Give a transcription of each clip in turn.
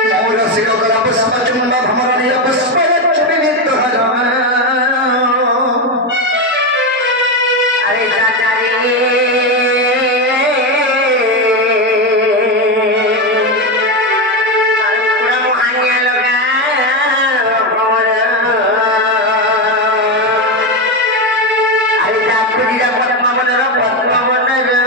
मोर शिरोगला पुष्पचुम्ब भ्रमरणीय पुष्पलक्ष्मी विद्वहरम अरे चाचा रे पूरा मुहानिया लगा अरे जापू जी पद्मा बनर पद्मा बनर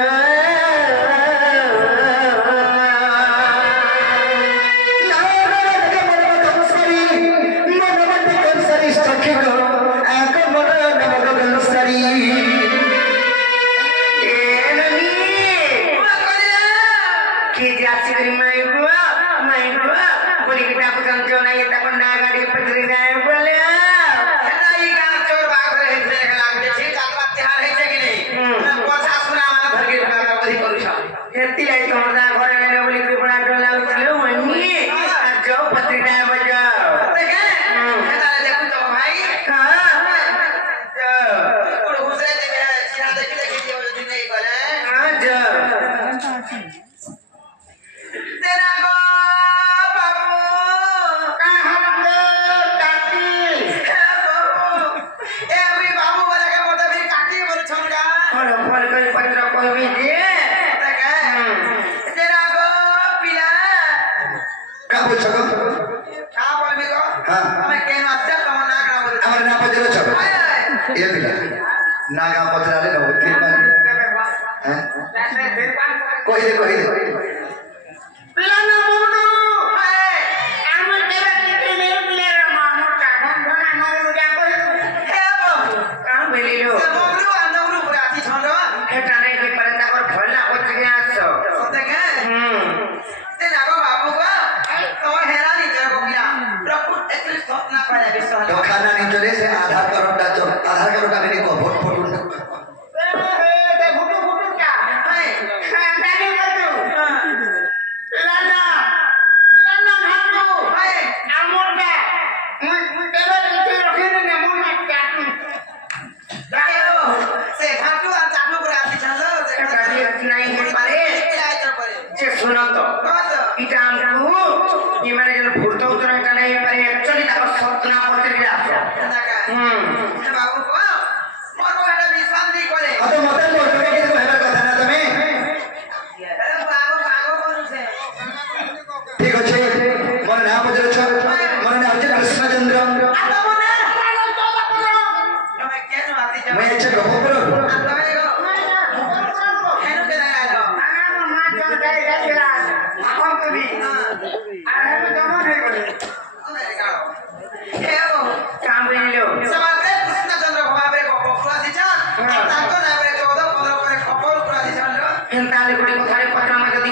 नागा पचराले नहोती हैं कोई दे पिलाना बोलू आम देवा के मेरे पिलेर मामू का भन आम मुजा कोई हे बाबू काम भेलिलो बोलू आनवरु पुराती छंदो हेटा नै के परता कर भला होती आछो सते के ते नागो बाबू को तो हेरा नि जर गोपिया प्रभु एतले सपना पाया विश्वास तो खाना नि चले से आधार कार्ड का मेरे को वोट फोटो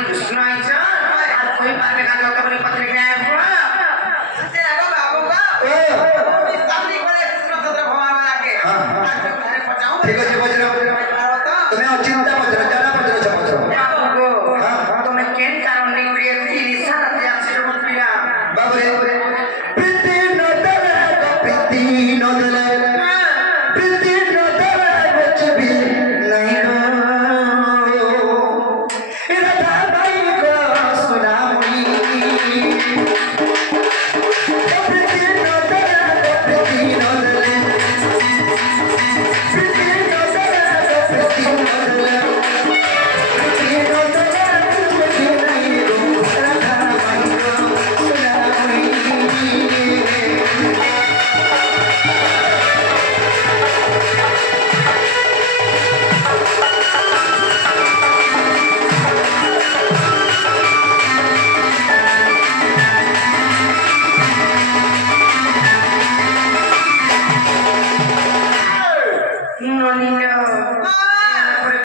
कृष्ण